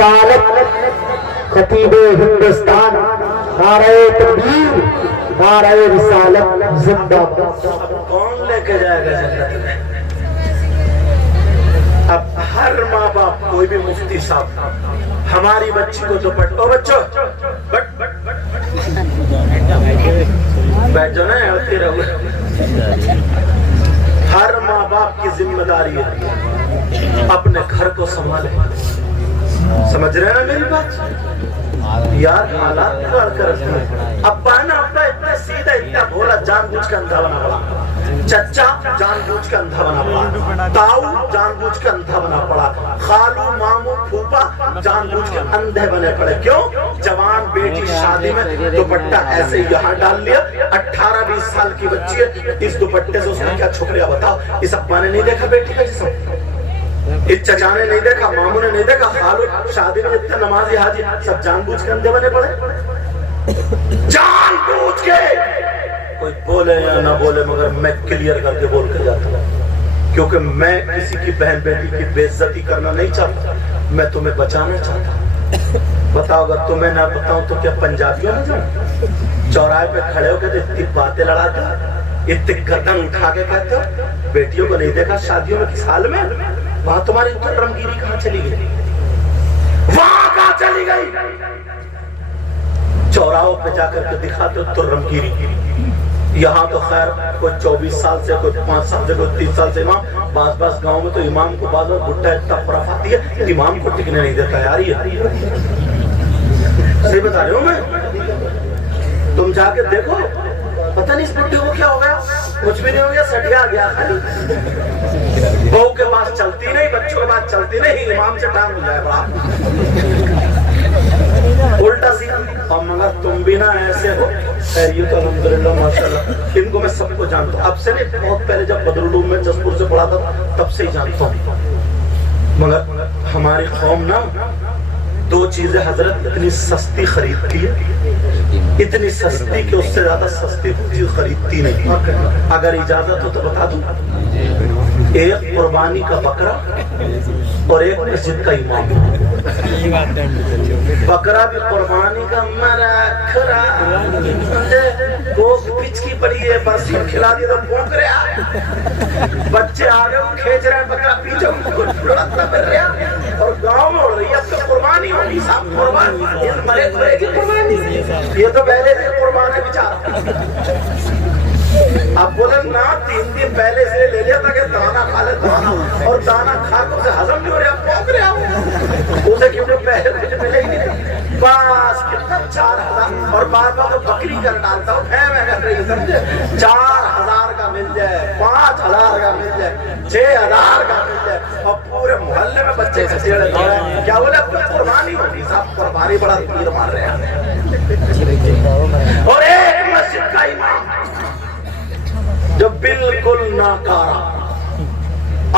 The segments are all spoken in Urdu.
رسالت خطیب ہندوستان نعرہ تکبیر نعرہ رسالت زندہ باد۔ کون لے کے جائے گا جنت میں؟ اب ہر ماں باپ کوئی بھی مفتی صاحب ہماری بچی کو دوپٹہ، او بچوں بیٹھ جاؤ نا، ہوتی رہو۔ ہر ماں باپ کی ذمہ داری ہے اپنے گھر کو سنبھالے۔ سمجھ رہے ہیں نا میری بات؟ یار حالات بگاڑ کر رکھنا ہے۔ ابا ہے نا، ابا اتنا سیدھا اتنا بھولا، جان بوجھ کے اندھا بنا پڑا۔ چچا جان بوجھ کے اندھا بنا پڑا، تاؤ جان بوجھ کے اندھا بنا پڑا، خالو مامو پھوپا جان بوجھ کے اندھے بنے پڑے۔ کیوں؟ جوان بیٹی شادی میں دوپٹہ ایسے یہاں ڈال لیا، 18-20 سال کی بچی ہے، اس دوپٹے سے اس نے کیا چھپ لیا بتاؤ؟ اس ابا نے نہیں دیکھا بیٹی کا جسم، اس چچا نے نہیں دیکھا، ماموں نے نہیں دیکھا، خالو شادی میں اتنے نمازی حاجی سب جان بوجھ کے اندھے بنے پڑے۔ جان بوجھ کے کوئی بولے یا نہ بولے مگر میں کلیئر کر کے بول کے جاتا ہوں، کیونکہ میں کسی کی بہن بیٹی کی بے عزتی کرنا نہیں چاہتا، میں تمہیں بچانا چاہتا ہوں۔ بتاؤ اگر تمہیں نہ بتاؤں تو کیا پنجابیوں میں جاؤں؟ چوراہے پہ کھڑے ہو کے اتنی باتیں لڑاتے ہو، اتنی گردن اٹھا کے کہتے ہو بیٹیوں کو نہیں دیکھا شادیوں میں کس حال میں؟ وہاں تمہاری رمگیری کہاں چلی گئی؟ وہاں کہاں چلی گئی؟ چوراہوں پہ جا کر کے دکھاتے ہو تو رمگیری، یہاں تو خیر کوئی 24 سال سے، کوئی 5 سال سے، کوئی 30 سال سے امام، بعض گاؤں میں تو امام کو بعض گھٹا اتنا خرافت آتی ہے امام کو ٹکنے نہیں دیتا یار۔ یہ صحیح بتا رہے ہوں میں، تم جا کے دیکھو پتہ نہیں اس بڈھے کو کیا ہو گیا، کچھ بھی نہیں ہو گیا، سٹیا گیا خالی، بہو کے پاس چلتی نہیں، بچوں کے پاس چلتی نہیں، امام سے ٹانگ ہو جائے باپ الٹا سیدھا۔ اور مگر تم بھی نہ ایسے ہو، یہ تو الحمدللہ ماشاءاللہ ان کو میں سب کو جانتا ہوں، اب سے نہیں بہت پہلے جب بدرالعلوم میں جسپور سے پڑھا تھا تب سے ہی جانتا ہوں، مگر ہماری قوم نا دو چیزیں حضرت اتنی سستی خریدتی ہے، اتنی سستی کہ اس سے زیادہ سستی چیز خریدتی نہیں۔ اگر اجازت ہو تو بتا دوں، ایک قربانی کا بکرا اور ایک مسجد کا امام۔ بکرا بھی قربانی کا مرا کھرا گوشت پچکی پڑی ہے، بس کھلا دیا تو پھونک رہا، بچے آگے وہ کھینچ رہے ہیں، بکرا پیچھے لڑکتا پھر رہا، اور گاؤں میں اڑ رہی ہے اب تو قربانی ہوگی، صاحب قربانی یہ مرے کھرے کی قربانی، یہ تو پہلے سے قربان ہے بیچارہ۔ اب بولے نا 3 دن پہلے سے لے لیا تھا کہ دانا کھا لے دانا، اور دانا کھا کے اسے ہضم نہیں ہو رہا، پھونک رہا اسے کیونکہ پہلے مجھے ملے ہی نہیں، بس کتنا 4000، اور بار بار تو بکری کر ڈالتا ہوں، میں کہہ رہی سمجھے 4000 کا مل جائے، 5000 کا مل جائے، 6000 کا مل جائے، اور پورے محلے میں بچے کھچیڑے دے رہے ہیں، کیا بولے اب تو قربانی ہوگی، صاحب قربانی بڑا تیر مار رہے ہیں۔ اور ایک مسجد کا امام جو بالکل ناکارہ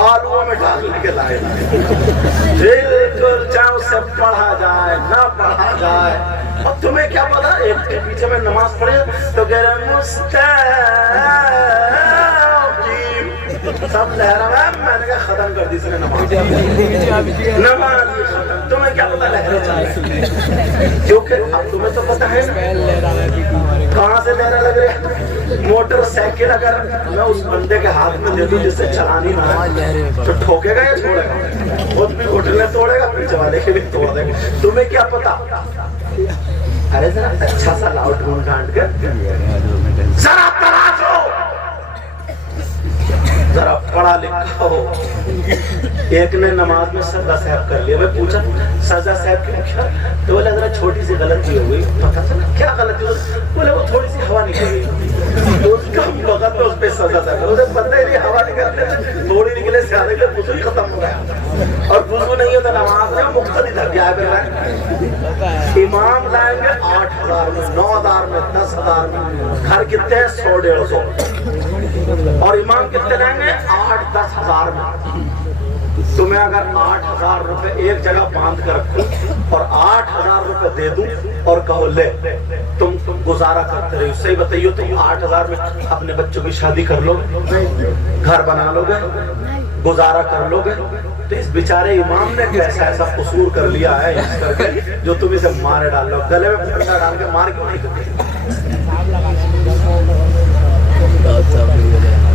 آلووں میں ڈالنے کے لائے، بالکل چاہے اسے پڑھا جائے نہ پڑھا جائے، اب تمہیں کیا پتا ایک کے پیچھے میں نماز پڑھے تو کہہ رہے مستقیم، سب لہرا ہے، میں نے کہا ختم کر دی اس نے نماز ختم، تمہیں کیا پتا لہرے چاہے، کیونکہ اب تمہیں تو پتا ہے کہاں سے لہرا لگ رہے ہیں۔ موٹر سائیکل اگر میں اس بندے کے ہاتھ میں دے دوں جس سے چلانی نہ ہے تو ٹھوکے گا یا چھوڑے گا؟ خود بھی ہوٹل توڑے گا، پیچھے والے کے بھی توڑ دے گا، تمہیں کیا پتا۔ ارے ذرا اچھا سا لاؤ ڈھونڈ ڈھانڈ کر ذرا تلاش ہو، ذرا پڑھا لکھا ہو۔ ایک نے نماز میں سجدہ صاحب کر لیا، میں پوچھا سجدہ صاحب کیوں کیا؟ تو بولے ذرا چھوٹی سی غلطی ہو گئی، پتہ چلا کیا غلطی ہو گئی؟ بولے وہ تھوڑی سی ہوا نکل گئی، تو اس کا وقت میں اس پہ سجدہ صاحب کر، اسے پتہ ہی نہیں ہوا نکلنے تھوڑی نکلے زیادہ نکلے، وضو ہی ختم ہو گیا، اور وضو نہیں ہوتا نماز میں مقتدی تھا کیا ہے؟ امام لائیں گے 8000 میں، 9000 میں، 10000 میں، گھر کتنے ہیں 100-150، اور امام کتنے لائیں گے 8-10 ہزار میں۔ تمہیں اگر 8000 روپے ایک جگہ باندھ کر رکھوں اور 8000 روپے دے دوں اور کہو لے تم گزارا کرتے رہے، صحیح بتائیے تم 8000 میں اپنے بچوں کی شادی کر لو گے، گھر بنا لو گے، گزارا کر لو گے؟ تو اس بیچارے امام نے کیسا ایسا قصور کر لیا ہے اس کر کے جو تم اسے مارے ڈال لو, گلے میں پھندا ڈال کے مار کیوں نہیں کرتے؟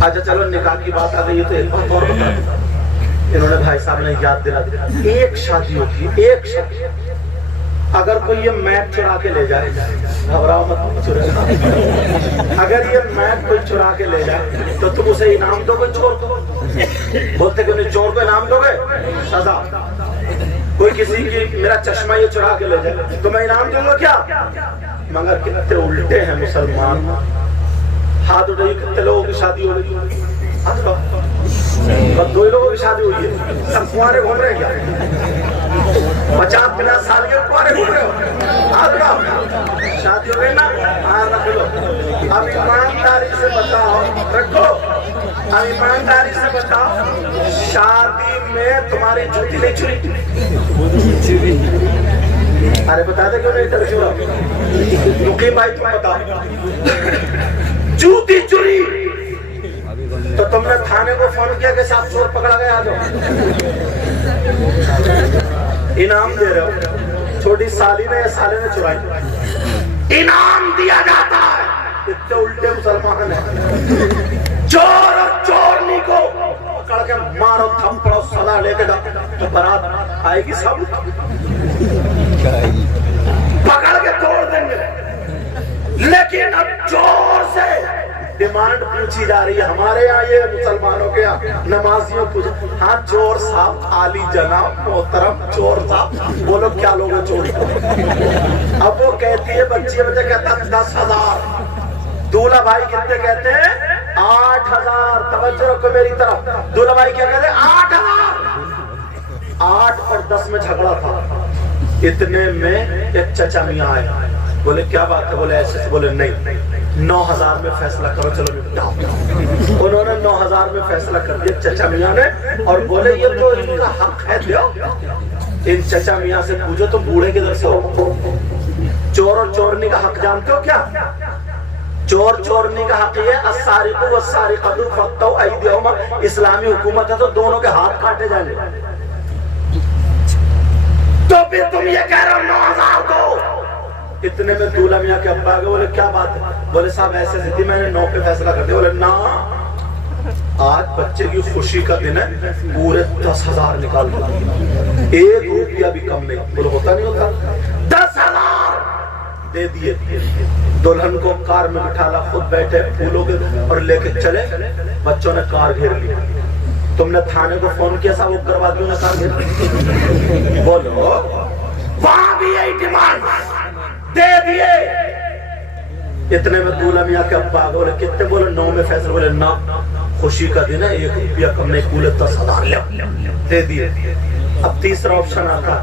اچھا چلو نکاح کی بات آ گئی ہے تو ایک بات اور بتا دوں. انہوں نے بھائی صاحب نے یاد دلا دیا, ایک شادی ہوتی ہے, ایک شادی, اگر کوئی یہ میٹ چرا کے لے جائے, گھبراؤ مت چرا, اگر یہ میٹ کوئی چرا کے لے جائے تو تم اسے انعام دو گے چور کو؟ بولتے کہ نہیں, چور کو انعام دو گے سزا. کوئی کسی کی میرا چشمہ یہ چرا کے لے جائے تو میں انعام دوں گا کیا؟ مگر کتنے الٹے ہیں مسلمان. ہاتھ اٹھائیے, کتنے لوگوں کی شادی ہو گئی؟ ہاتھ اٹھاؤ. بس 2 لوگوں کی شادی ہوئی ہے, سب کنوارے گھوم رہے ہیں کیا؟ 50-50 سال کے کنوارے گھوم رہے ہو؟ ہاتھ اٹھاؤ. شادی ہو گئی نا, ہاتھ رکھ لو. اب ایمانداری سے بتاؤ, رکھو, اب ایمانداری سے بتاؤ, شادی میں تمہاری جوتی نہیں چری؟ ارے بتا دے کیوں نہیں ترجمہ؟ مقیم بھائی تم بتاؤ, جوتی چری تو تم نے تھانے کو فون کیا کہ صاحب چور پکڑا گیا, آ جاؤ. انعام دے رہے ہو, چھوٹی سالی نے یا سالے نے چرائی, انعام دیا جاتا ہے. اتنے الٹے مسلمان ہیں. چور اور چورنی کو پکڑ کے مارو, تھپڑو, سزا لے کے جاؤ تو برات آئے گی, سب پکڑ کے توڑ دیں گے. لیکن اب چور سے ڈیمانڈ پوچھی جا رہی ہے. ہمارے یہاں یہ مسلمانوں کے یہاں نمازیوں پوچھے, ہاں چور صاحب, عالی جناب محترم چور صاحب, بولو کیا لوگ ہیں چور؟ اب وہ کہتی ہے, بچے کہتا 10,000. دولہا بھائی کتنے کہتے ہیں؟ 8,000. توجہ رکھو میری طرف. دولہا بھائی کیا کہتے ہیں؟ 8,000. 8 اور 10 میں جھگڑا تھا. اتنے میں ایک چچا میاں آئے, بولے کیا بات ہے؟ بولے ایسے سے. بولے نہیں, 9,000 میں فیصلہ کرو. چلو نپٹاؤ. انہوں نے 9,000 میں فیصلہ کر دیا چچا میاں نے, اور بولے یہ تو ان کا حق ہے, دیو. ان چچا میاں سے پوچھو تو بوڑھے کدھر سے ہو. چور اور چورنی کا حق جانتے ہو کیا؟ چور چورنی کا حق یہ, السارق والسارقۃ فاقطعوا ایدیہما. اسلامی حکومت ہے تو دونوں کے ہاتھ کاٹے جائیں گے. تو پھر تم یہ کہہ رہے ہو 9,000 دو. اتنے میں دولہا میاں کے ابا آگے, بولے کیا بات ہے؟ بولے صاحب ایسے زدی, میں نے 9 پہ فیصلہ کر دیا. بولے نا, آج بچے کی خوشی کا دن ہے, پورے 10,000 نکال دو, 1 روپیہ بھی کم نہیں. بولے ہوتا نہیں ہوتا, 10,000 دے دیے. دلہن کو کار میں بٹھالا, خود بیٹھے پھولوں کے اور لے کے چلے. بچوں نے کار گھیر لی. تم نے تھانے کو فون کیا, صاحب اگروادیوں نے کار گھیر لی. بولو وہاں بھی یہی ڈیمانڈ دے دیے. اتنے میں دولہا میاں کے ابا آگے, بولے کتنے؟ بولے 9 میں فیصلہ. بولے نا, خوشی کا دن ہے, 1 روپیہ کم نہیں, پورے 10,000 دے دیے. اب تیسرا آپشن آتا,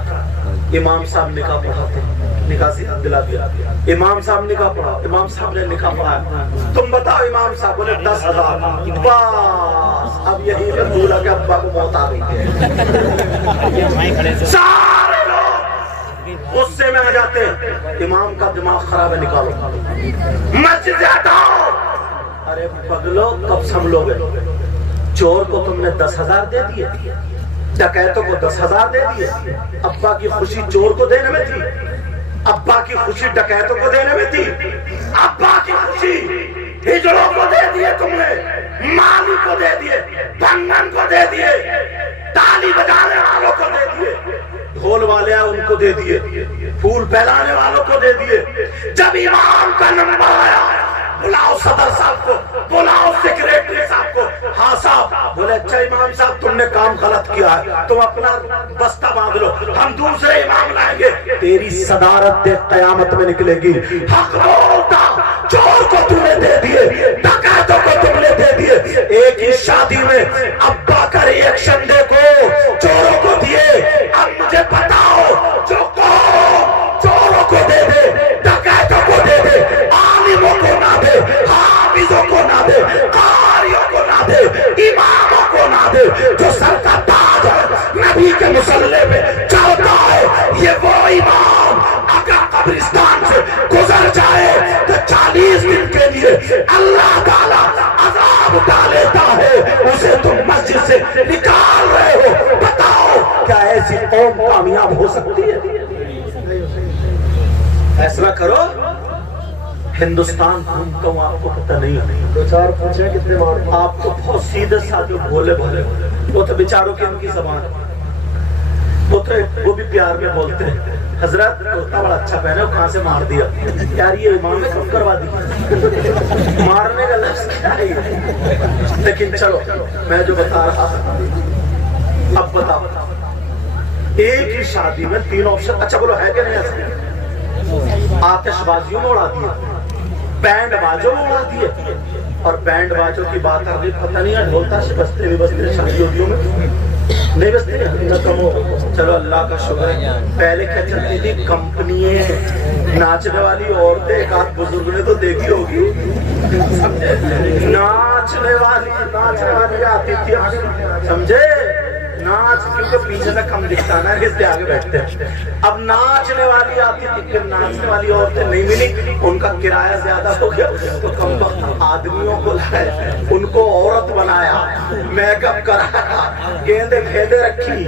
امام صاحب نکاح پڑھاتے, نکاح سے دلا دیا. امام صاحب نکاح پڑھا, امام صاحب نے نکاح پڑھایا. تم بتاؤ امام صاحب. بولے 10,000. بس اب یہی ہے, دولہا کے ابا کو موت آ گئی. سارے لوگ غصے میں آ جاتے ہیں, امام کا دماغ خراب ہے, نکالو, مسجد سے ہٹاؤ. ارے پگلو, کب سنبھلو گے؟ چور کو تم نے 10,000 دے دیے, ڈکیتوں کو 10,000 دے دیے. ابا کی خوشی چور کو دینے میں تھی, ابا کی خوشی ڈکیتوں کو دینے میں تھی. ابا کی خوشی ہجڑوں کو دے دیے تم نے, مالی کو دے دیے, بھنگن کو دے دیے, تالی بجانے والوں کو دے دیے, ڈھول والے ہیں ان کو دے دیے, پھول پھیلانے والوں کو دے دیے. جب امام کا نمبر آیا, بلاؤ صدر صاحب کو, بلاؤ سیکریٹری صاحب کو. ہاں صاحب. بولے اچھا امام صاحب, تم نے کام غلط کیا ہے, تم اپنا بستہ باندھ لو, ہم دوسرے امام لائیں گے. تیری صدارت دیکھ قیامت میں نکلے گی. حق بولتا, چور کو تم نے دے دیے, ڈکیتوں کو تم نے دے دیے. ایک ہی شادی میں ابا کا ریئیکشن دیکھو, چوروں کو دیے. اب مجھے بتاؤ, جو چوروں کو دے دے, ڈکیتوں کو دے دے, عالموں کو نہ دے, حافظوں کو نہ دے, قاریوں کو نہ دے, اماموں کو نہ دے, جو سر کا تاج ہے نبی کے مصلی میں چلتا ہے, یہ وہ امام اگر قبرستان سے گزر جائے تو 40 دن کے لیے اللہ تعالیٰ عذاب ڈالتا ہے, اسے تم مسجد سے نکال رہے ہو. بتاؤ کیا ایسی قوم کامیاب ہو سکتی ہے؟ فیصلہ کرو. ہندوستان گھومتا ہوں آپ کو پتہ نہیں ہے. دو چار پوچھیں کتنے مار آپ تو بہت سیدھے سادھے بھولے بھولے. وہ تو بیچاروں کی ان کی زبان ہے. وہ بھی پیار میں بولتے ہیں حضرت کرتا بڑا اچھا پہنے ہو کہاں سے مار دیا یار یہ امام نے کم کروا دی مارنے کا لفظ کیا ہے. لیکن چلو میں جو بتا رہا تھا اب بتاؤ ایک ہی شادی میں 3 آپشن. اچھا بولو ہے کہ نہیں ایسا؟ آتش بازیوں میں اڑا دیا, بینڈ باجوں میں اڑا دیا. اور بینڈ باجوں کی بات آ گئی پتہ نہیں ہے ڈھولتا سے بجتے بھی بجتے شادیوں میں نہیں بجتے ہیں. چلو اللہ کا شکر ہے. پہلے کیا چلتی تھی کمپنیاں ناچنے والی عورتیں ایک آدھ بزرگ نے تو دیکھی ہوگی ناچنے والی آتی تھی سمجھے ناچ کیونکہ پیچھے سے کم دکھتا نا اس لیے آگے بیٹھتے ہیں. اب ناچنے والی آتی تھی پھر ناچنے والی عورتیں نہیں ملی ان کا کرایہ زیادہ ہو گیا تو کم وقت آدمیوں کو لائے ان کو عورت بنایا میک اپ کرایا گیندے پھیندے رکھی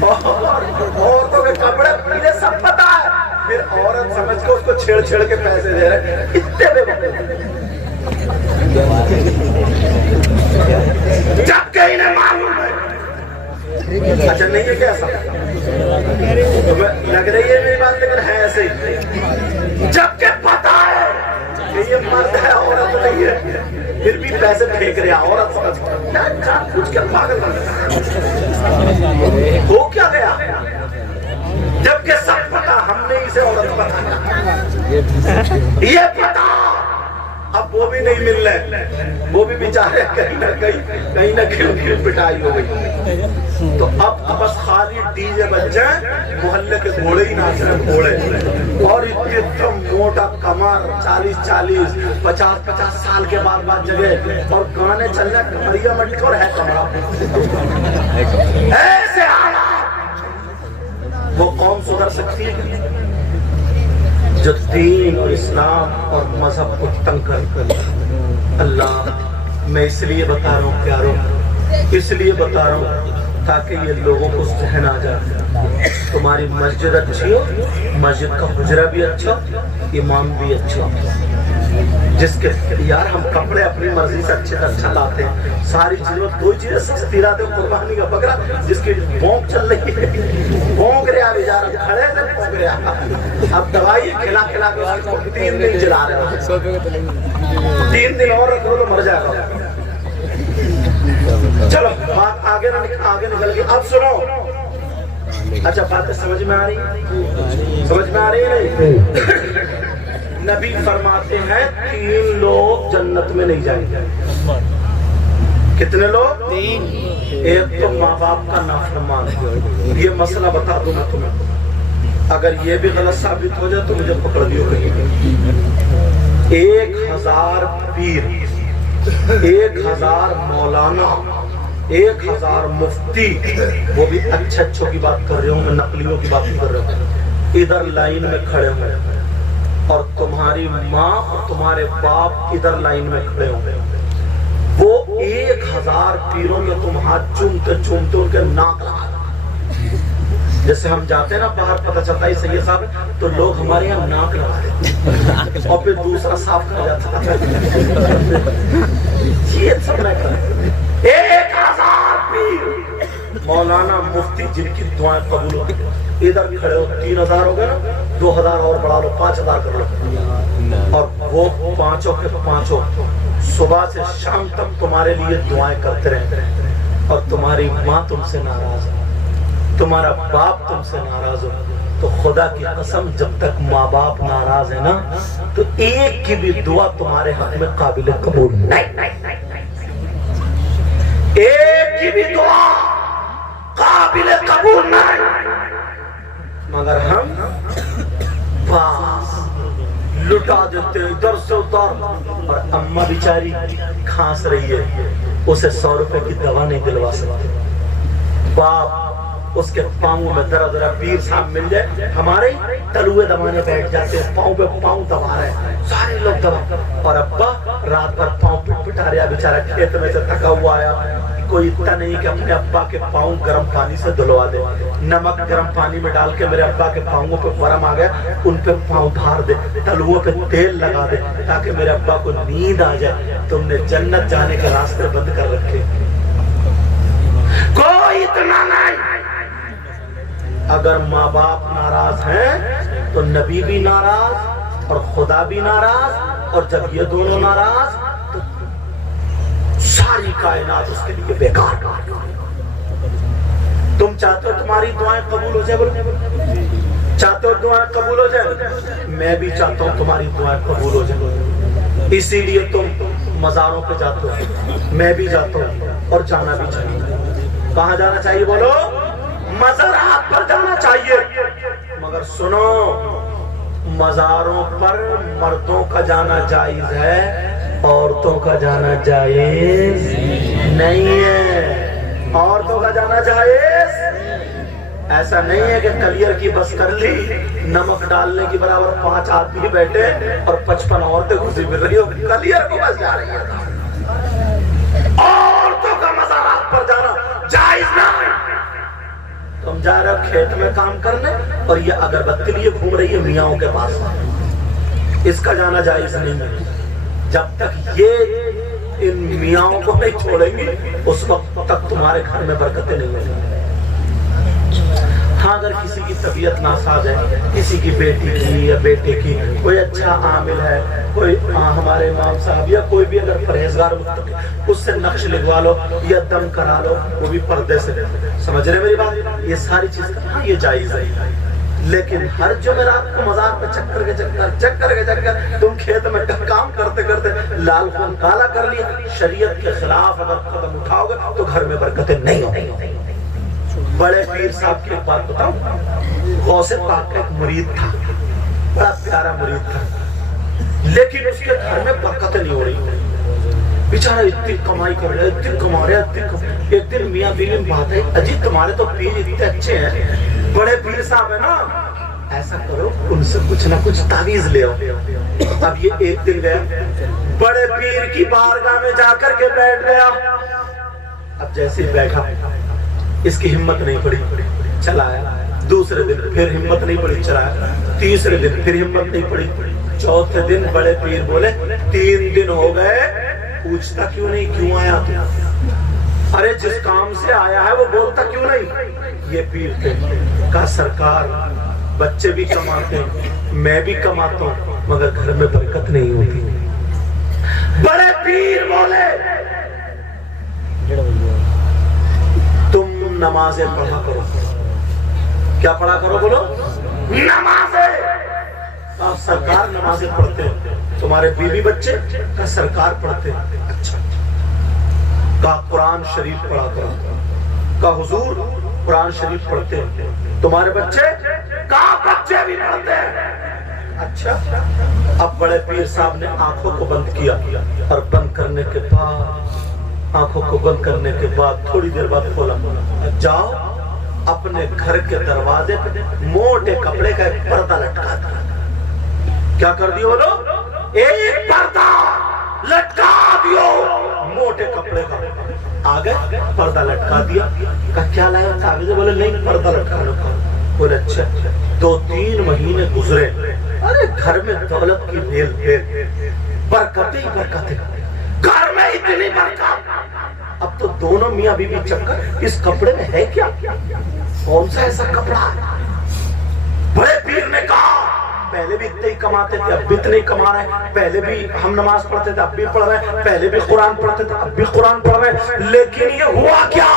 اور عورتوں کے کپڑے پیلے سب پتا ہے. پھر عورت سمجھ کے اس کو چھیڑ چھیڑ کے پیسے دے رہے اتنے بے جب کہ انہیں معلوم ہے. اچھا نہیں ہے کیا ایسا لگ رہی ہے میری بات لیکن ہے ایسے ہی. جب کہ پتا ہے کہ یہ مرد ہے عورت نہیں ہے پھر بھی پیسے پھینک رہے عورت سمجھ کچھ کیا پاگل ہو کیا گیا. جب کہ سب پتا ہم نے اسے عورت پتا یہ پتا اب وہ بھی نہیں مل رہے وہ بھی بیچارے کہیں نہ کہیں پٹائی ہو گئی. تو اب بس خالی ڈی جے بج جائیں محلے کے گھوڑے ہی ناچ رہے گھوڑے اور اتنا موٹا کمر 40 50 سال کے بعد جگہ اور گانے چل رہے کمریا مٹی اور ہے کمرہ ایسے وہ قوم سدھر سکتی ہے جو دین اور اسلام اور مذہب کو تنگ کر. اللہ میں اس لیے بتا رہا ہوں پیاروں اس لیے بتا رہا ہوں تاکہ یہ لوگوں کو ذہن آ جائے تمہاری مسجد اچھی ہو مسجد کا حجرہ بھی اچھا امام بھی اچھا جس کے یار ہم کپڑے اپنی مرضی سے اچھے سے اچھا لاتے ہیں ساری چیزوں 2 چیزیں سستی لاتے ہیں قربانی کا بکرا جس کی بھونک چل رہی ہے بھونک رہا بیچارہ کھڑے سے بھونک رہا اب دوائی کھلا کھلا کے اس کو 3 دن جلا رہے ہو 3 دن اور رکھو تو مر جائے گا. چلو بات آگے نکل گئی. اب سنو اچھا باتیں سمجھ میں آ رہی ہے نبی فرماتے ہیں 3 لوگ جنت میں نہیں جائیں گے. کتنے لوگ؟ 3. ایک تو ماں باپ کا نافرمان. یہ مسئلہ بتا دوں میں تمہیں اگر یہ بھی غلط ثابت ہو جائے تو مجھے پکڑ دیو کہیں 1000 پیر 1000 مولانا 1000 مفتی وہ بھی اچھے اچھوں کی بات کر رہے ہوں میں نقلیوں کی بات نہیں کر رہا ہوں ادھر لائن میں کھڑے ہوئے اور تمہاری ماں اور تمہارے باپ ادھر لائن میں کھڑے ہوئے وہ 1000 پیروں کے تم ہاتھ چومتے چومتے ان کے ناک لگا جیسے ہم جاتے ہیں نا باہر پتہ چلتا ہے سید صاحب تو لوگ ہمارے یہاں ناک لگا دیتے اور پھر دوسرا صاف کر جاتا یہ سب میں کر 1000 پیر مولانا مفتی جن کی دعائیں قبول ہوتی ادھر کھڑے ہو 3000 ہو گئے نا 2000 اور بڑھا لو 5000 کر لو اور وہ پانچوں کے پانچوں صبح سے شام تک تمہارے لیے دعائیں کرتے رہتے ہیں اور تمہاری ماں تم سے ناراض ہے تمہارا باپ تم سے ناراض ہو تو خدا کی قسم جب تک ماں باپ ناراض ہے نا تو ایک کی بھی دعا تمہارے حق میں قابل قبول نہیں ایک کی بھی دعا قابل قبول نہیں مگر ہم بس لٹا دیتے ادھر سے ادھر اور اماں بیچاری کھانس رہی ہے اسے 100 روپے کی دوا نہیں دلوا سکتے باپ اس کے پاؤں میں درد پیر صاحب مل جائے ہمارے تلوے دبانے بیٹھ جاتے ہیں پاؤں پہ پاؤں دبا رہے ہیں سارے لوگ دبا اور ابا رات بھر پاؤں پٹ پٹا رہا بیچارہ کھیت میں سے تھکا ہوا آیا کوئی اتنا نہیں کہ اپنے ابا کے پاؤں گرم پانی سے دھلوا دے، نمک گرم پانی میں ڈال کے میرے ابا کے پاؤں پہ ورم آ گیا ان پہ پاؤں دھار دے، تلووں پہ تیل لگا دے تاکہ میرے ابا کو نیند آ جائے۔ تم نے جنت جانے کے راستے بند کر رکھے، کوئی اتنا نہیں۔ اگر ماں باپ ناراض ہیں تو نبی بھی ناراض اور خدا بھی ناراض، اور جب یہ دونوں ناراض تو ساری کائنات اس کے لیے بیکار۔ تم چاہتے ہو تمہاری دعائیں قبول ہو جائے؟ بولو چاہتے ہو دعائیں قبول ہو جائے؟ میں بھی چاہتا ہوں تمہاری دعائیں قبول ہو جائے، اسی لیے تم مزاروں پہ جاتے ہو، میں بھی جاتا ہوں اور جانا بھی چاہیے۔ کہاں جانا چاہیے؟ بولو مزارات پر جانا چاہیے، مگر سنو مزاروں پر مردوں کا جانا جائز ہے، عورتوں کا جانا جائز نہیں ہے۔ عورتوں کا جانا جائز ایسا نہیں ہے کہ کلیئر کی بس کر لی، نمک ڈالنے کی برابر 5 آدمی بیٹھے اور 55 عورتیں گھسی پھر رہی ہو، کلیئر کو بس جا رہی ہے۔ عورتوں کا مزارات پر جانا جائز نہیں۔ تم جا رہے ہو کھیت میں کام کرنے اور یہ اگربتی لیے گھوم رہی ہے میاں کے پاس، اس کا جانا جائز نہیں ہے۔ جب تک یہ ان میاں کو نہیں چھوڑیں گی اس وقت تک تمہارے گھر میں برکتیں نہیں ہوں گی۔ ہاں اگر کسی کی طبیعت ناساز ہے، کسی کی بیٹی کی یا بیٹے کی کوئی اچھا عامل ہے، کوئی ہمارے امام صاحب یا کوئی بھی اگر پرہیزگار متقی، اس سے نقش لگوا لو یا دم کرا لو، وہ بھی پردے سے۔ سمجھ رہے میری بات؟ یہ ساری چیز ہاں یہ جائز ہے، لیکن ہر جمعرات کو مزار پہ چکر کے چکر تم کھیت میں کام کرتے کرتے لال خون کالا کر لیا، شریعت کے خلاف اگر قدم اٹھاؤ گے تو گھر میں برکتیں نہیں ہوں۔ بڑے پیر صاحب کی ایک بات بتاؤں، غوث پاک کا ایک مرید تھا، بڑا پیارا مرید تھا، لیکن اس کے گھر میں برکتیں نہیں ہو رہی، بیچارہ اتنی کمائی کر رہا ہے، اتنی کما رہا ہے۔ ایک دن میاں بیوی میں بات ہے، اجی تمہارے تو پیر اتنے اچھے ہیں، بڑے پیر صاحب ہے نا، ایسا کرو ان سے کچھ نہ کچھ تعویذ لے آؤ۔ اب یہ ایک دن گیا، بڑے پیر کی بارگاہ میں جا کر کے بیٹھ گیا۔ اب جیسے ہی بیٹھا اس کی ہمت نہیں پڑی، چلایا۔ دوسرے دن پھر ہمت نہیں پڑی، چلایا۔ تیسرے دن پھر ہمت نہیں پڑی۔ چوتھے دن بڑے پیر بولے 3 دن ہو گئے، پوچھتا کیوں نہیں کیوں آیا تو؟ ارے جس کام سے آیا ہے وہ بولتا کیوں نہیں؟ یہ پیر تھے، کہا سرکار بچے بھی کماتے ہیں، میں بھی کماتا ہوں، مگر گھر میں برکت نہیں ہوتی۔ بڑے پیر بولے تم نمازیں پڑھا کرو۔ کیا پڑھا کرو؟ بولو نمازیں۔ آپ سرکار نمازیں پڑھتے ہیں، تمہارے بیوی بچے؟ کہا سرکار پڑھتے ہیں۔ اچھا، کہا قرآن شریف پڑھا کرو۔ کہا حضور قرآن شریف پڑھتے ہیں، تمہارے بچے؟ کہا بچے بھی پڑھتے ہیں۔ اچھا، اب بڑے پیر صاحب نے آنکھوں کو بند کیا اور بند کرنے کے بعد آنکھوں کو بند کرنے کے بعد تھوڑی دیر بعد کھولا، جاؤ اپنے گھر کے دروازے پہ موٹے کپڑے کا ایک پردہ لٹکا دیا۔ کیا کر دیو لوگ؟ ایک پردہ لٹکا دیو موٹے کپڑے کا۔ آگے پردہ لٹکا دیا۔ کہا کیا لائے کاغذ؟ بولے نہیں پردہ لٹکانا کا۔ بولے اچھا۔ 2-3 مہینے گزرے، ارے گھر میں دولت کی بھیل بھیل، برکتیں ہی برکتیں، گھر میں اتنی برکت۔ اب تو دونوں میاں بیوی چکر، اس کپڑے میں ہے کیا؟ کون سا ایسا کپڑا ہے؟ بڑے پیر نے کہا پہلے بھی اتنے ہی کماتے تھے، اب بھی اتنے ہی کما رہے ہیں، پہلے بھی ہم نماز پڑھتے تھے اب بھی پڑھ رہے ہیں، پہلے بھی قرآن پڑھتے تھے اب بھی قرآن پڑھ رہے ہیں، لیکن یہ ہوا کیا؟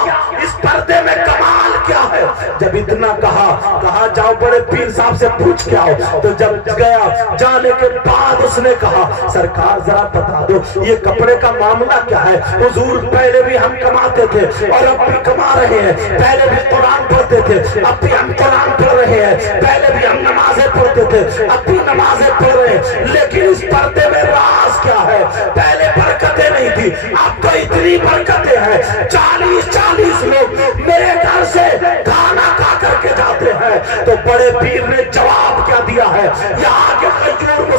اس پردے میں کمال کیا ہے؟ جب اتنا کہا جاؤ بڑے پیر صاحب سے پوچھ کے آؤ، تو جب گیا جانے کے بعد اس نے کہا سرکار ذرا بتا دو یہ کپڑے کا معاملہ کیا ہے؟ حضور پہلے بھی ہم کماتے تھے اور اب بھی کما رہے ہیں، پہلے بھی قرآن پڑھتے تھے اب بھی ہم قرآن پڑھ رہے ہیں، پہلے بھی ہم نمازیں پڑھتے تھے اب بھی نمازیں پڑھ رہے ہیں، لیکن اس پردے میں راز کیا ہے؟ پہلے برکتیں نہیں تھی، اب تو اتنی برکتیں ہیں، 40 لوگ میرے گھر سے کھانا کھا کر کے جاتے ہیں۔ تو بڑے پیر نے جواب کیا دیا ہے؟ یہاں کے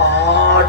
8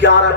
11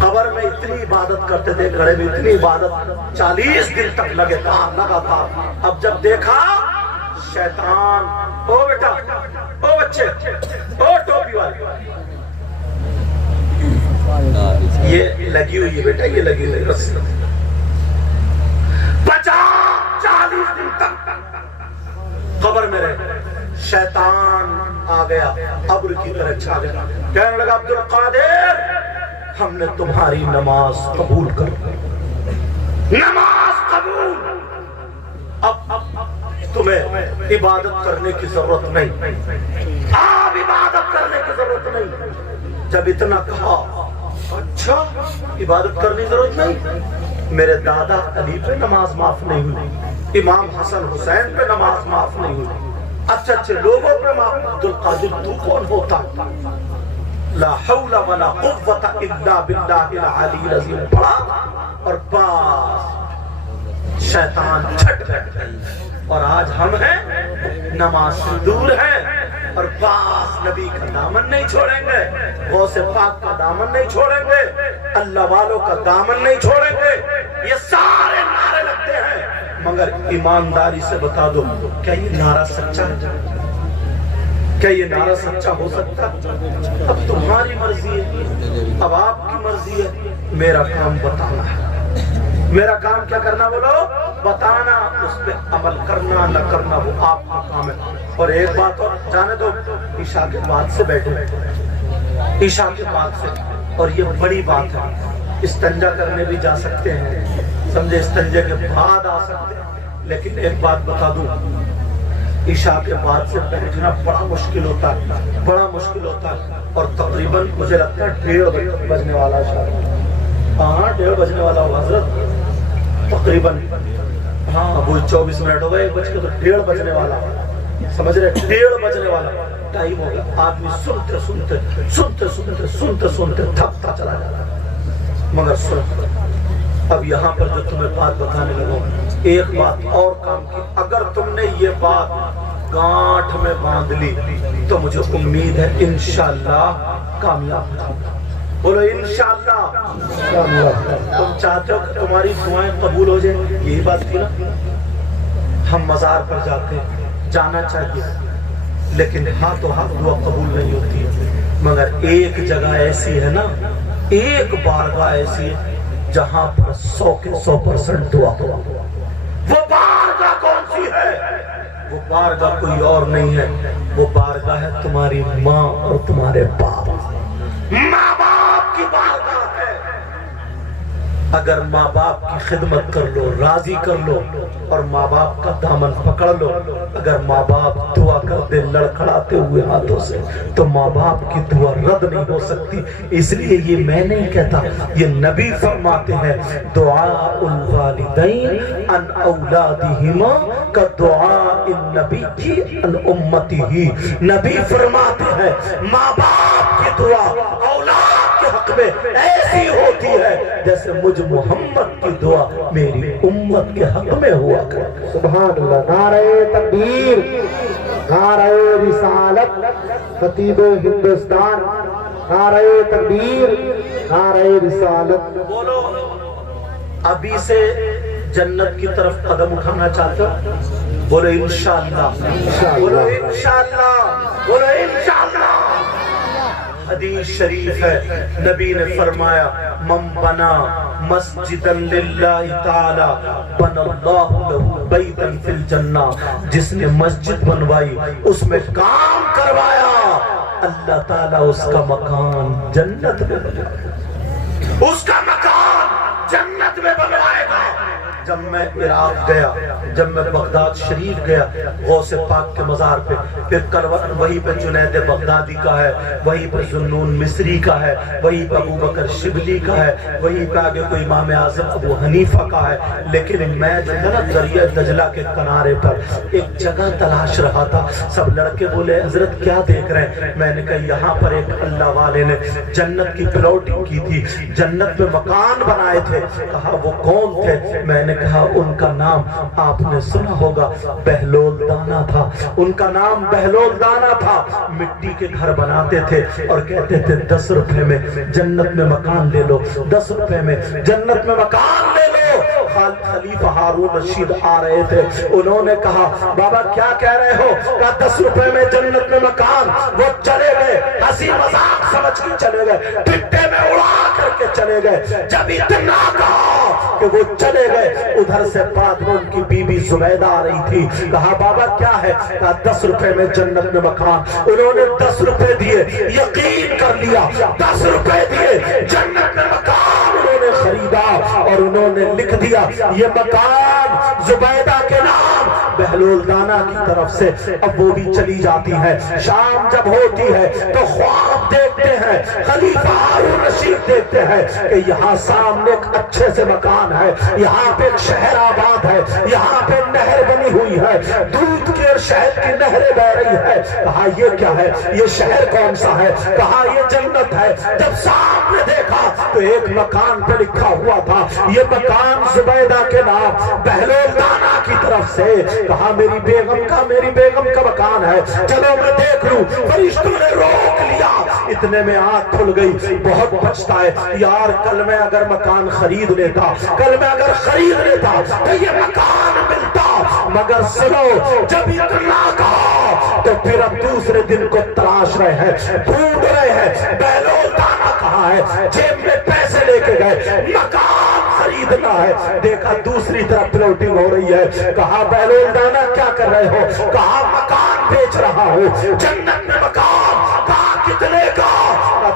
قبر میں اتنی عبادت کرتے تھے, گھڑے میں اتنی عبادت 40 دن تک لگا تھا. اب جب دیکھا شیطان, او بیٹا, او بچے, او ٹوپی والے, یہ لگی ہوئی ہے بیٹا, یہ لگی ہوئی رسی 40 دن تک قبر میں رہے. شیطان آ گیا, ابر کی طرح چھا گیا, کہنے لگا عبد القادر ہم نے تمہاری نماز قبول کر لی, نماز قبول, اب تمہیں عبادت کرنے کی ضرورت نہیں, اب عبادت کرنے کی ضرورت نہیں. جب اتنا کہا, اچھا عبادت کرنے کی ضرورت نہیں, میرے دادا علی پہ نماز معاف نہیں ہوئی, امام حسن حسین پہ نماز معاف نہیں ہوئی, اچھا اچھے لوگوں پہ معاف. عبد القادر تو کون ہوتا؟ لا حول ولا قوت الا باللہ العلی العظیم پڑھا اور بس شیطان چھٹ گئے. اور آج ہم ہیں نماز سے دور ہیں اور بس نبی کا دامن نہیں چھوڑیں گے, غوث پاک کا دامن نہیں چھوڑیں گے, اللہ والوں کا دامن نہیں چھوڑیں گے. یہ سارے نعرے لگتے ہیں, مگر ایمانداری سے بتا دو کیا یہ نعرہ سچا ہے؟ کیا یہ نعرہ سچا ہو سکتا؟ اب تمہاری مرضی ہے, اب آپ کی مرضی ہے, میرا کام بتانا ہے. میرا کام کیا کرنا بولو؟ بتانا, اس پہ عمل کرنا نہ کرنا وہ آپ کا کام ہے. اور ایک بات اور جانے دو, عشاء کے بعد سے بیٹھے, عشاء کے بعد سے, اور یہ بڑی بات ہے, استنجا کرنے بھی جا سکتے ہیں, سمجھے, استنجا کے بعد آ سکتے ہیں. لیکن ایک بات بتا دوں, عشاء کے بعد سے بیٹھنا بڑا مشکل ہوتا ہے, بڑا مشکل ہوتا ہے. اور تقریباً مجھے لگتا ہے 1:30 بجنے والا شاید, ہاں 1:30 بجنے والا ہو حضرت تقریباً, ہاں وہ 24 منٹ ہو گئے, 1 بج کے تو 1:30 بجنے والا, سمجھ رہے, 1:30 بجنے والا ٹائم ہوگا. آدمی سنتے سنتے سنتے سنتے سنتے سنتے تھکتا چلا جاتا ہے. مگر سن, اب یہاں پر جو تمہیں بات بتانے لگا, ایک بات اور کام کی, اگر تم نے یہ بات گانٹھ میں باندھ لی تو مجھے امید ہے انشاءاللہ کامیاب ہو. بولو انشاءاللہ. تم چاہتے ہو کہ تمہاری دعائیں قبول ہو جائیں, یہی بات تھی نا. ہم مزار پر جاتے ہیں, جانا چاہیے, لیکن ہاتھوں ہاتھ دعا قبول نہیں ہوتی ہے. مگر ایک جگہ ایسی ہے نا, ایک بارگاہ ایسی ہے جہاں پر 100% دعا قبول. وہ بارگاہ کون سی ہے؟ وہ بارگاہ کوئی اور نہیں ہے, وہ بارگاہ ہے تمہاری ماں اور تمہارے باپ. ماں باپ کی بارگاہ ہے. اگر ماں باپ کی خدمت کر لو, راضی کر لو, اور ماں باپ کا دامن پکڑ لو, اگر ماں باپ دعا کر دے لڑکھڑاتے ہوئے ہاتھوں سے, تو ماں باپ کی دعا رد نہیں ہو سکتی. اس لیے یہ میں نہیں کہتا, یہ نبی فرماتے ہیں, دعاء الوالدین ان اولادہما کا دعاء النبی کی ان امتی ہی. نبی فرماتے ہیں ماں باپ کی دعا اولاد کے حق میں ایسی ہوتی ہے جیسے مجھ محمد کی دعا میری امت کے حق میں ہوا کرے. سبحان اللہ. نعرہ تکبیر, نعرہ رسالت, خطیب ہندوستان, نعرہ تکبیر, نعرہ رسالت. بولو ابھی سے جنت کی طرف قدم اٹھانا چاہتے ہو؟ بولو انشاءاللہ. بولو انشاءاللہ. بولو انشاءاللہ. حدیث شریف ہے, نبی نے فرمایا من بنا مسجدا للہ تعالی بنا اللہ لہ بیتا فی الجنہ. جس نے مسجد بنوائی, اس میں کام کروایا, اللہ تعالیٰ اس کا مکان جنت میں بنوائے گا. اس کا مکان جنت میں بنوائے گا. جب میں عراق گیا, جب میں بغداد شریف گیا, غوث پاک کے مزار پہ, پھر وہیں پہ جنید بغدادی کا ہے, وہیں پہ ذوالنون مصری کا ہے, وہیں پہ ابو بکر شبلی کا ہے, وہیں پہ آگے کوئی امام اعظم ابو حنیفہ کا ہے. لیکن میں جو ہے نا دریا دجلہ کے کنارے پر ایک جگہ تلاش رہا تھا. سب لڑکے بولے حضرت کیا دیکھ رہے ہیں؟ میں نے کہا یہاں پر ایک اللہ والے نے جنت کی پلاٹنگ کی تھی, جنت میں مکان بنائے تھے. کہا وہ کون تھے؟ میں نے کہا ان کا نام آپ نے سنا ہوگا، بہلول دانا تھا، ان کا نام بہلول دانا تھا۔ مٹی کے گھر بناتے تھے اور کہتے تھے 10 روپے میں جنت میں مکان لے لو، 10 روپے میں جنت میں مکان لے لو۔ خلیفہ ہارون رشید آ رہے تھے، انہوں نے کہا بابا کیا کہہ رہے ہو؟ کہا 10 روپے میں جنت میں مکان۔ وہ چلے گئے، ہنسی مذاق سمجھ کے چلے گئے، ٹھٹے میں اڑا کر کے چلے گئے۔ جب اتنا کہا کہ وہ چلے گئے، ادھر سے بعد میں ان کی بی بی زبیدہ آ رہی تھی۔ کہا بابا کیا ہے؟ کہا 10 روپے میں جنت میں مکان۔ انہوں نے 10 روپے دیے، یقین کر لیا، 10 روپے دیے، جنت میں مکان انہوں نے خریدا اور انہوں نے لکھ دیا یہ مکان زبیدہ کے نام بہلول دانا کی طرف سے۔ اب وہ بھی چلی جاتی ہے، شام جب ہوتی ہے تو خواب دیکھتے ہیں، خلیفہ ہارون رشید دیکھتے ہیں کہ یہاں سامنے ایک اچھے سے مکان ہے، یہاں پہ ایک شہر آباد ہے، یہاں پہ نہر بنی ہوئی ہے، دودھ کی اور شہد کی نہریں بہ رہی ہے۔ کہا یہ کیا ہے؟ یہ شہر کون سا ہے؟ کہا یہ جنت ہے۔ جب سامنے دیکھا تو ایک مکان پہ لکھا ہوا تھا یہ مکان زبیدہ کے نام بہلول دانا کی طرف سے۔ کہا میری بیگم کا مکان ہے، چلو میں دیکھ لوں۔ فرشتوں نے روک لیا، اتنے میں آنکھ کھل گئی، بہت بچتا ہے یار، کل میں اگر مکان خرید لیتا، تو یہ مکان ملتا۔ مگر سنو، جب اتنا کہا تو پھر اب دوسرے دن کو تلاش رہے ہیں، ڈھونڈ رہے ہیں بہلول دانا کہاں ہے۔ جیب میں پیسے لے کے گئے، مکان خریدنا ہے، دیکھا دوسری طرف پلاٹنگ ہو رہی ہے۔ کہا بہلول دانا کیا کر رہے ہو؟ کہا مکان بیچ رہا ہوں، جنت میں مکان۔ کہا کتنے کا؟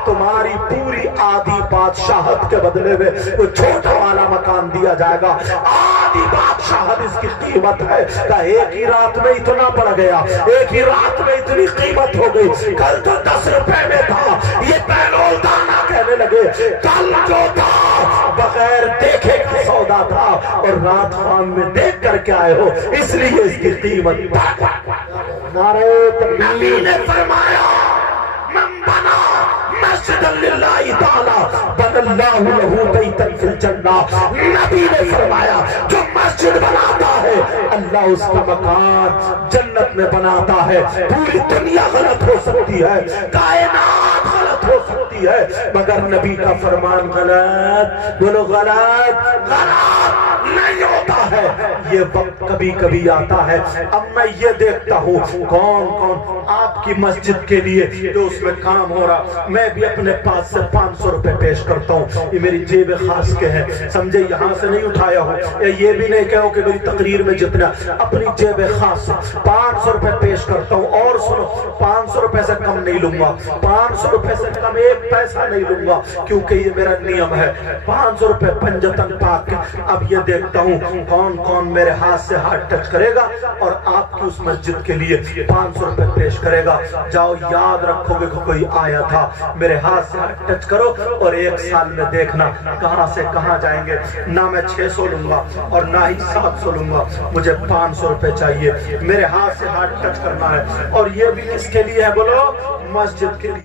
تمہاری پوری آدھی بادشاہت کے بدلے میں وہ چھوٹا والا مکان دیا جائے گا، آدھی بادشاہت اس کی قیمت ہے۔ کہا ایک ہی رات میں اتنا بڑھ گیا، ایک ہی رات میں اتنی قیمت ہو گئی، کل تو 10 روپے میں تھا۔ یہ بہلول دانا کہنے لگے کل جو تھا بغیر دیکھے کا سودا تھا، اور رات خواب میں دیکھ کر کے آئے ہو، اس لیے اس کی قیمت۔ نعرہ نبی تکبیر، نے فرمایا من بنا مسجد للہ تعالی بن اللہ لہ بیتا فی الجنہ۔ نبی نے فرمایا جو مسجد بناتا ہے اللہ اس کا مکان جنت میں بناتا ہے۔ پوری دنیا غلط ہو سکتی ہے، کائنات غلط ہو سکتی ہے، مگر نبی کا فرمان غلط، بولو غلط نہیں ہوتا ہے۔ یہ وقت کبھی کبھی آتا ہے، اب میں یہ دیکھتا ہوں کون آپ کی مسجد کے لیے جو اس میں کام ہو رہا، میں بھی اپنے پاس سے 500 روپے پیش کرتا ہوں۔ یہ میری جیب خاص کے ہیں، سمجھے، یہاں سے نہیں اٹھایا ہوں، یہ بھی نہیں کہو کہ میری تقریر میں جتنا، اپنی جیب خاص 500 روپے پیش کرتا ہوں۔ اور سنو، 500 روپے سے کم نہیں لوں گا، 500 روپے سے کم ایک پیسہ نہیں لوں گا، کیونکہ یہ میرا نیم ہے۔ 500 روپے پنجتن پاک کے۔ اب یہ دیکھتا ہوں کون میرے ہاتھ سے ہاتھ ٹچ کرے گا اور آپ کی اس مسجد کے لیے 500 روپے پیش کرے گا۔ جاؤ یاد رکھو گے کہ کوئی آیا تھا، میرے ہاتھ سے ہاتھ ٹچ کرو اور 1 سال میں دیکھنا کہاں سے کہاں جائیں گے۔ نہ میں 600 لوں گا اور نہ ہی 700 لوں گا، مجھے 500 روپے چاہیے، میرے ہاتھ سے ہاتھ ٹچ کرنا ہے۔ اور یہ بھی کس کے لیے ہے بولو؟ مسجد کے لیے۔